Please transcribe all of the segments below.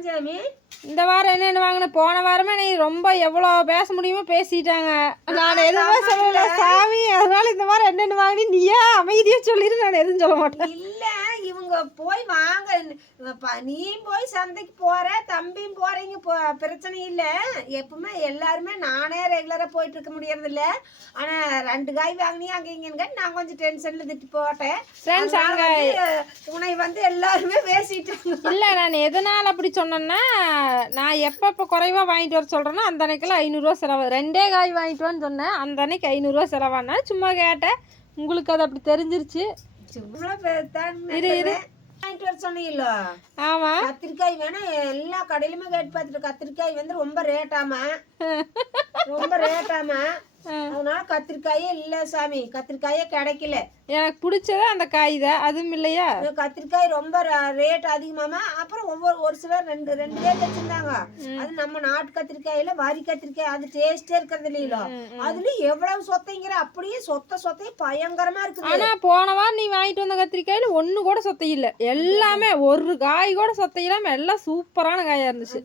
ஏன் சாமி இந்த வாரம் என்னென்ன வாங்கின? போன வாரமே நீ ரொம்ப எவ்வளோ பேச முடியுமோ பேசிட்டாங்க. நான் எதுவுமே சொல்லல சாமி. அதனால இந்த வாரம் என்னென்ன வாங்கி நீயே அமைதியாக சொல்லிடு, நான் எதுவும் சொல்ல மாட்டேன். இல்லை இவங்க போய் வாங்க, நீ போய் சந்தைக்கு போற, தம்பியும் போறீங்க, பிரச்சனை இல்லை. எப்பவுமே எல்லாருமே நானே ரெகுலராக போயிட்டு இருக்க முடியறது இல்லை. ஆனால் 2 காய் வாங்கினீங்க அங்கே இங்கன்னு நான் கொஞ்சம் டென்ஷனில் திட்டு போட்டேன். உன்னை வந்து எல்லாருமே பேசிட்டாங்க. இல்லை நான் எதனால் அப்படி சொன்னேன்னா, நான் எப்போ குறைவாக வாங்கிட்டு வர சொல்கிறேன்னா அந்த அன்னைக்கெல்லாம் 500 செலவு. 2 காய் வாங்கிட்டு வான்னு சொன்னேன், அந்த அன்னைக்கு 500 செலவானா சும்மா கேட்டேன். உங்களுக்கு அது அப்படி தெரிஞ்சிருச்சு. வாங்கிட்டு வர சொன்னீங்களோ? ஆமா, கத்திரிக்காய் வேணும் எல்லா கடையிலுமே கேட்டு பார்த்துட்டு கத்திரிக்காய் வந்து ரொம்ப ரேட்டாமா, ரொம்ப ரேட்டாமா. அதனால கத்திரிக்காயே இல்லை சாமி, கத்திரிக்காயே கிடைக்கல. எனக்கு பிடிச்சது அந்த காய் தான், அதுவும் இல்லையா? கத்திரிக்காய் ரொம்ப ரேட் அதிகமாமா. அப்புறம் ஒரு சிலர் ரெண்டு ரேட் வச்சிருந்தாங்க. அது நம்ம நாட்டு கத்திரிக்காயில வரி கத்திரிக்காய், அது டேஸ்டே இருக்கிறது இல்லையிலோ. அதுலயும் எவ்வளவு சொத்தைங்கிற, அப்படியே சொத்தையும் பயங்கரமா இருக்குது. ஆனா போன வாரம் நீ வாங்கிட்டு வந்த கத்திரிக்காயில ஒண்ணு கூட சொத்தை இல்லை, எல்லாமே ஒரு காய் கூட சொத்தை இல்லாம எல்லாம் சூப்பரான காயா இருந்துச்சு.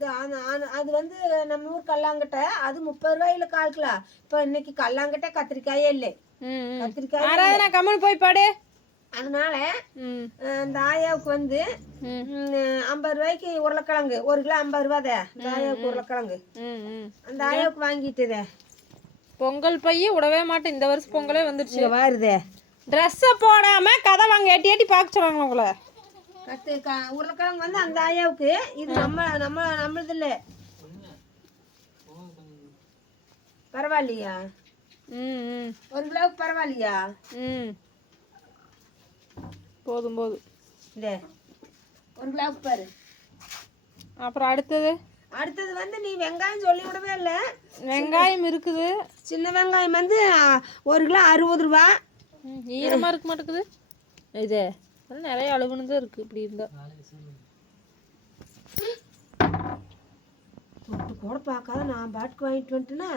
அது வந்து நம்ம ஊர் கல்லாங்கிட்ட அது 30 ரூபாயில 1/4 கிலோ. இப்ப இன்னைக்கு கல்லாங்கிட்ட கத்திரிக்காயே இல்லை. கத்திரிக்காய் கம்மன் போய் பாடு. அதனால இந்த ஆயாவுக்கு வந்து 50 ரூபாய்க்கு உருளைக்கிழங்கு, 1 கிலோ 50 ரூபாதே. இந்த ஆயாவுக்கு உருளைக்கிழங்கு அந்த ஆயாவுக்கு வாங்கிட்டுதே. பொங்கல் பைய விடவே மாட்டேன், இந்த வருஷம் பொங்கலே வந்துருச்சு. வருதே ட்ரெஸ்ஸை போடாம கதை வாங்க எட்டி பார்க்க சொல்றாங்க உங்களை. உருளைக்கிழங்கு வந்து அந்த ஆயாவுக்கு, இது நம்மளது இல்லை. பரவாயில்லையா? 1 கிலோவுக்கு பரவாயில்லையா? போதும் இல்லை 1 கிலோவுக்கு பாரு. அப்புறம் அடுத்தது வந்து நீ வெங்காயம் சொல்லி விடவே இல்லை. வெங்காயம் இருக்குது, சின்ன வெங்காயம் வந்து 1 கிலோ 60 ரூபா. ஈரமாக இருக்க மாட்டேங்குது இது, நிறைய அழுகுனு தான் இருக்கு. இப்படி இருந்தா தொட்டு கூட பார்க்காத நான் பாட்டுக்கு வாங்கிட்டு வந்துட்டேன்னா.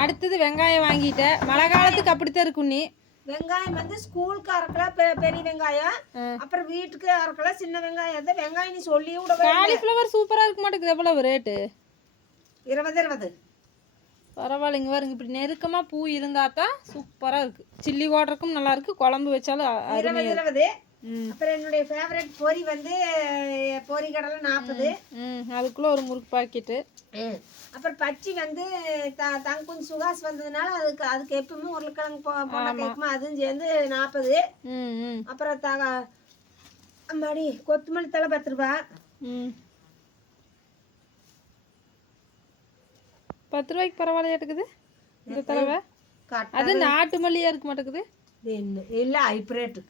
அடுத்தது வெங்காயம் வாங்கிட்டேன். மழை காலத்துக்கு அப்படித்தான் இருக்கும். நீ வெங்காயம் வந்து ஸ்கூலுக்கு அரைக்கலாம் பெரிய வெங்காயம், அப்புறம் வீட்டுக்கு அரைக்கலாம் சின்ன வெங்காயம். வெங்காயம் நீ சொல்லி விட. காலிஃப்ளவர் சூப்பராக இருக்க மாட்டேங்குது. எவ்வளவு ரேட்டு? 20. பரவாயில்லைங்க பாருங்க, இப்படி நெருக்கமாக பூ இருந்தால் தான் சூப்பராக இருக்குது. சில்லி ஓடுறதுக்கும் நல்லா இருக்குது, குழம்பு வச்சாலும் 20. அப்புறம் என்னுடைய ஃபேவரட் பொரி வந்து பொரி கடலை 40. அதுக்குள்ளே ஒரு முறுக்கு பாக்கெட்டு. அப்புறம் பச்சி வந்து தங்குஞ்சு சுகாஸ் வந்ததுனால அதுக்கு எப்பவுமே உருளைக்கிழங்கு போனா கேட்குமா, அதுவும் சேர்ந்து 40. அப்புறம் அம்மாடி கொத்தமல்லி தலை 10 ரூபா. 10 ரூபாய்க்கு பரவாயில்லையா இருக்குது இந்த தலைவை? அது நாட்டு மல்லியா இருக்க மாட்டேங்குது. இல்லை ஹைப்ரேட்டு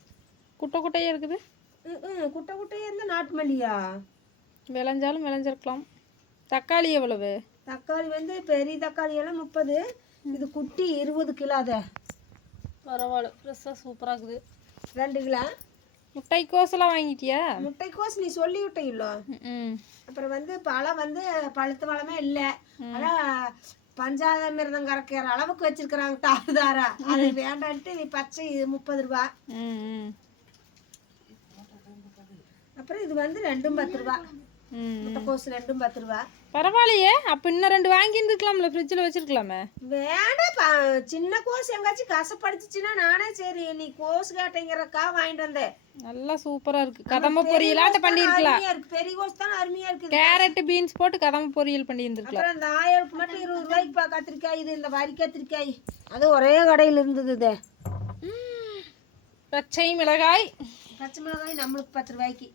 குட்டையாக இருக்குது. குட்டையாக இருந்தால் நாட்டு மல்லியா? விளைஞ்சாலும் விளைஞ்சிருக்கலாம். தக்காளி எவ்வளவு? தக்காளி வந்து பெரிய தக்காளி எல்லாம் 30, இது குட்டி 20 கிலோ. பரவாயில்ல, ஃப்ரெஷ்ஷாக சூப்பராக இருக்குது. 2 கிலோ. முட்டைக்கோசெல்லாம் வாங்கிட்டியா? முட்டைக்கோஸ் நீ சொல்லி விட்டீங்களோ. அப்புறம் வந்து பழம் வந்து பழுத்த பழமே இல்லை. ஆனால் பஞ்சாமிர்தம் கறக்கிற அளவுக்கு வச்சிருக்கிறாங்க தாரா. அது வேண்டான்ட்டு நீ பச்சை 30 ரூபா. அப்புறம் இது வந்து 2 10 ரூபா. முட்டைக்கோஸ் 2 10 ரூபா. பரவாயில்லையே, அப்போ இன்னும் 2 வாங்கி இருந்துக்கலாம்ல, ஃப்ரிட்ஜில் வச்சிருக்கலாமே. வேண்டாம், சின்ன கோஸ் எங்காச்சும் கசப்படிச்சுன்னா நானே சரி நீ கோஸ் கேட்டேங்கிறக்கா வாங்கிட்டு வந்தேன். நல்லா சூப்பராக இருக்குது. கதம்ப பொரியலாட்ட பண்ணியிருக்கலாம். பெரிய கோஸ் தான் அருமையாக இருக்குது. கேரட் பீன்ஸ் போட்டு கதம்ப பொரியல் பண்ணி இருந்துருக்கலாம். அப்புறம் இந்த ஆயிலுக்கு மட்டும் 20 ரூபாய்க்கு கத்திரிக்காய். இது இந்த வரி கத்திரிக்காய் அது ஒரே கடையில் இருந்தது. பச்சை மிளகாய் நம்மளுக்கு 10 ரூபாய்க்கு.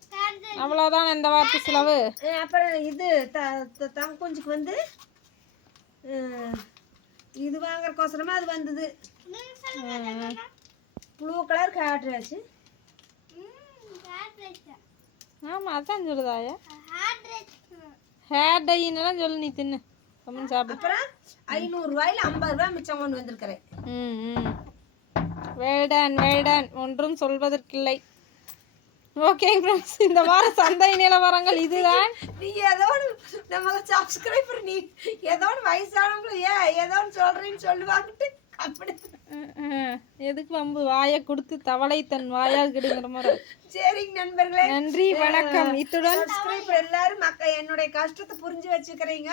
அவ்வளோதான் இந்த வாரத்து செலவு. அப்புறம் இது தங்குஞ்சுக்கு வந்து இது வாங்குறக்கோசரமா அது வந்தது. ப்ளூ கலர் கேட்ராச்சு. ஆமாம் அதான் சொல்லுதாயா, ஹேர் டைன்னெல்லாம் சொல்லு. நீ தின்னு கம்மன் சாப்பிடு. அப்புறம் 500 ரூபாயில 50 ரூபாய் மிச்சம் கொண்டு வந்திருக்கிறேன். வேடன் ஒன்றும் சொல்வதற்கில்லை. ஓகே ஃப்ரெண்ட்ஸ், இந்த வாரம் சந்தை நிலவரங்கள் இதுதான். நீ ஏதோ நம்ம சப்ஸ்கிரைபர் நீ ஏதோ வயசானவங்களும் ஏதோ சொல்றேன்னு சொல்லுவாங்கட்டு அப்படி எதுக்கு வம்பு வாயை கொடுத்து தவளை தன் வாயால் கிடுங்கிற மாதிரி. சரிங்க நண்பர்களே, நன்றி வணக்கம். இத்துடன் சப்ஸ்கிரைபர் எல்லாரும் என்னுடைய கஷ்டத்தை புரிஞ்சு வச்சுக்கிறீங்க.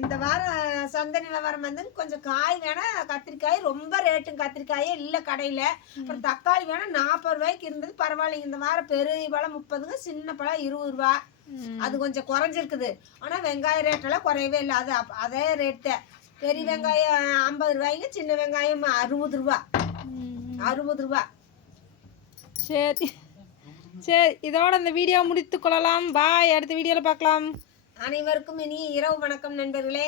இந்த வாரம் சந்தை நிலவரம் வந்து கொஞ்சம் காய் வேணா, கத்திரிக்காய் ரொம்ப ரேட்டும் கத்திரிக்காயே இல்லை கடையில். அப்புறம் தக்காளி வேணா 40 ரூபாய்க்கு இருந்தது, பரவாயில்லைங்க. இந்த வாரம் பெரிய பழம் 30ங்க, சின்ன பழம் 20 ரூபா. அது கொஞ்சம் குறைஞ்சிருக்குது. ஆனால் வெங்காய ரேட்டெல்லாம் குறையவே இல்லை, அது அதே ரேட்டு. பெரிய வெங்காயம் 50 ரூபாய்ங்க, சின்ன வெங்காயம் 60 ரூபா. 60 ரூபா. சரி சரி, இதோட இந்த வீடியோ முடித்து கொள்ளலாம். பாய், அடுத்த வீடியோவில் பார்க்கலாம். அனைவருக்கும் இனிய இரவு வணக்கம் நண்பர்களே.